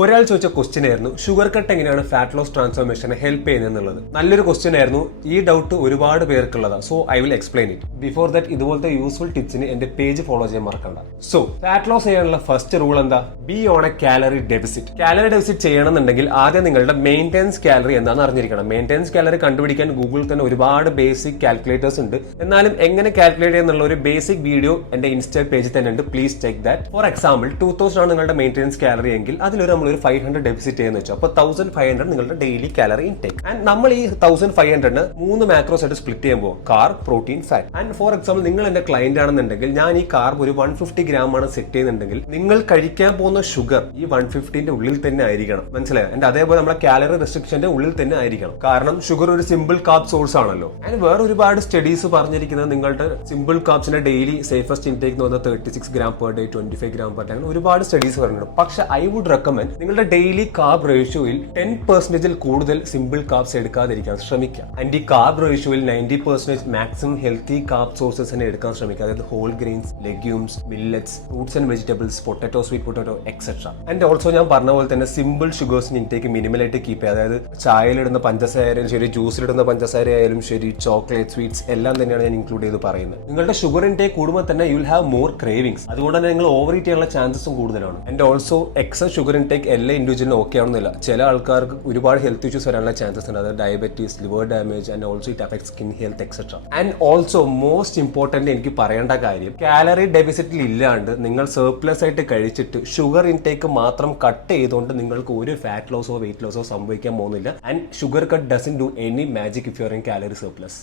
ഒരാൾ ചോദിച്ച ക്വസ്റ്റ്യൻ ആയിരുന്നു ഷുഗർ കട്ട് എങ്ങനെയാണ് ഫാറ്റ് ലോസ് ട്രാൻസ്ഫോർമേഷനെ ഹെൽപ്പ് ചെയ്യുന്നത് എന്നുള്ളത്. നല്ലൊരു ക്വസ്റ്റ്യൻ ആയിരുന്നു. ഈ ഡൗട്ട് ഒരുപാട് പേർക്കുള്ളതാണ്. So I will explain it. Before that ഇതുപോലത്തെ യൂസ്ഫുൾ ടിപ്സിന് എന്റെ പേജ് ഫോളോ ചെയ്യാൻ മറക്കണ്ട. സോ ഫാറ്റ് ലോസ് ചെയ്യാനുള്ള ഫസ്റ്റ് റൂൾ എന്താ? Be on a calorie deficit. Calorie deficit ചെയ്യണമെന്നുണ്ടെങ്കിൽ ആദ്യം നിങ്ങളുടെ മെയിൻറ്റെനൻസ് കാലറി എന്താണെന്ന് അറിഞ്ഞിരിക്കണം. മെയിൻറ്റെനൻസ് കാലറി കണ്ടുപിടിക്കാൻ ഗൂഗിളിൽ തന്നെ ഒരുപാട് ബേസിക് കാൽക്കുലേറ്റേഴ്സ് ഉണ്ട്. എന്നാലും എങ്ങനെ കാൽക്കുലേറ്റ് ചെയ്യുന്നുള്ള ഒരു ബേസിക് വീഡിയോ എന്റെ ഇൻസ്റ്റാ പേജിൽ തന്നെ ഉണ്ട്. Please check that. For example 2000 ആണ് നിങ്ങളുടെ മെയിൻറ്റെനൻസ് കാലറി എങ്കിൽ അതിലൊരു നമ്മളൊരു 500 ഡെഫിസിറ്റ് ചെയ്യുന്ന വെച്ചാൽ അപ്പോൾ 1500 നിങ്ങളുടെ ഡെയിലി കാലറി ഇൻടേക്ക്. ആൻഡ് നമ്മൾ ഈ 1500 3 മാക്രോസ് ആയിട്ട് സ്പ്ലിറ്റ് ചെയ്യുമ്പോൾ carb, protein, fat. And for example നിങ്ങൾ എന്റെ ക്ലയന്റ് ആണെന്നുണ്ടെങ്കിൽ ഞാൻ ഈ കാർബ് ഒരു 150 ഗ്രാം ആണ് സെറ്റ് ചെയ്യുന്നുണ്ടെങ്കിൽ നിങ്ങൾ കഴിക്കാൻ പോകുന്ന ഷുഗർ ഈ 150ന്റെ ഉള്ളിൽ തന്നെ ആയിരിക്കണം. മനസ്സിലായോ? ആൻഡ് അതേപോലെ നമ്മുടെ കാലറി റെസ്ട്രിക്ഷന്റെ ഉള്ളിൽ തന്നെ ആയിരിക്കണം. കാരണം ഷുഗർ ഒരു സിമ്പിൾ കാർബ് സോഴ്സ് ആണല്ലോ. ആൻഡ് വേറെ ഒരുപാട് സ്റ്റഡീസ് പറഞ്ഞിരിക്കുന്നത് നിങ്ങളുടെ സിമ്പിൾ കാർബ്സിന്റെ ഡെയിലി സേഫസ്റ്റ് ഇൻടേക്ക് എന്ന് പറഞ്ഞാൽ 36 gram per day, 25 gram per day, അങ്ങനെ ഒരുപാട് സ്റ്റഡീസ് പറഞ്ഞിട്ടുണ്ട്. പക്ഷെ ഐ വുഡ് റെക്കമെൻഡ് നിങ്ങളുടെ ഡെയിലി കാർബ് റേഷ്യോയിൽ 10% കൂടുതൽ സിമ്പിൾ കാർബ്സ് എടുക്കാതിരിക്കാൻ ശ്രമിക്കുക. ആൻഡ് ഈ കാർബ് റേഷ്യോയിൽ 90% മാക്സിമം ഹെൽത്തി കാർബ് സോഴ്സസിനെ എടുക്കാൻ ശ്രമിക്കുക. അതായത് whole grains, legumes, millets, fruits and vegetables, potato, sweet potato, etcetera. And also ഞാൻ പറഞ്ഞ പോലെ തന്നെ സിമ്പിൾ ഷുഗേഴ്സിന് ഇൻടേക്ക് മിനിമലായിട്ട് കീപ്പ് ചെയ്യുക. അതായത് ചായയിലിടുന്ന പഞ്ചസാര ആയാലും ശരി, ജ്യൂസിലിടുന്ന പഞ്ചസാര ആയാലും ശരി, ചോക്ലേറ്റ്, സ്വീറ്റ്സ് എല്ലാം തന്നെയാണ് ഞാൻ ഇൻക്ലൂഡ് ചെയ്ത് പറയുന്നത്. നിങ്ങളുടെ ഷുഗർ ഇൻടേക്ക് കൂടുമ്പോൾ തന്നെ you will have more cravings. അതുകൊണ്ട് തന്നെ നിങ്ങൾ ഓവർ ഈറ്റ് ചെയ്യാനുള്ള ചാൻസസും കൂടുതലാണ്. And also excess sugar intake എല്ലാ ഇൻഡിവിജ്വലിനും ഓക്കെ ആവുന്നില്ല. ചില ആൾക്കാർക്ക് ഒരുപാട് ഹെൽത്ത് ഇഷ്യൂസ് വരാനുള്ള ചാൻസസ് ഉണ്ട്. അതായത് diabetes, liver damage, and also it affect skin health etcetera. And also most important എനിക്ക് പറയേണ്ട കാര്യം, കാലറി ഡെഫിസിറ്റിൽ ഇല്ലാണ്ട് നിങ്ങൾ സർപ്ലസ് ആയിട്ട് കഴിച്ചിട്ട് ഷുഗർ ഇൻടേക്ക് മാത്രം കട്ട് ചെയ്തുകൊണ്ട് നിങ്ങൾക്ക് ഒരു ഫാറ്റ് ലോസോ വെയിറ്റ് ലോസോ സംഭവിക്കാൻ പോകുന്നില്ല. And sugar cut doesn't do any magic if you are in calorie surplus.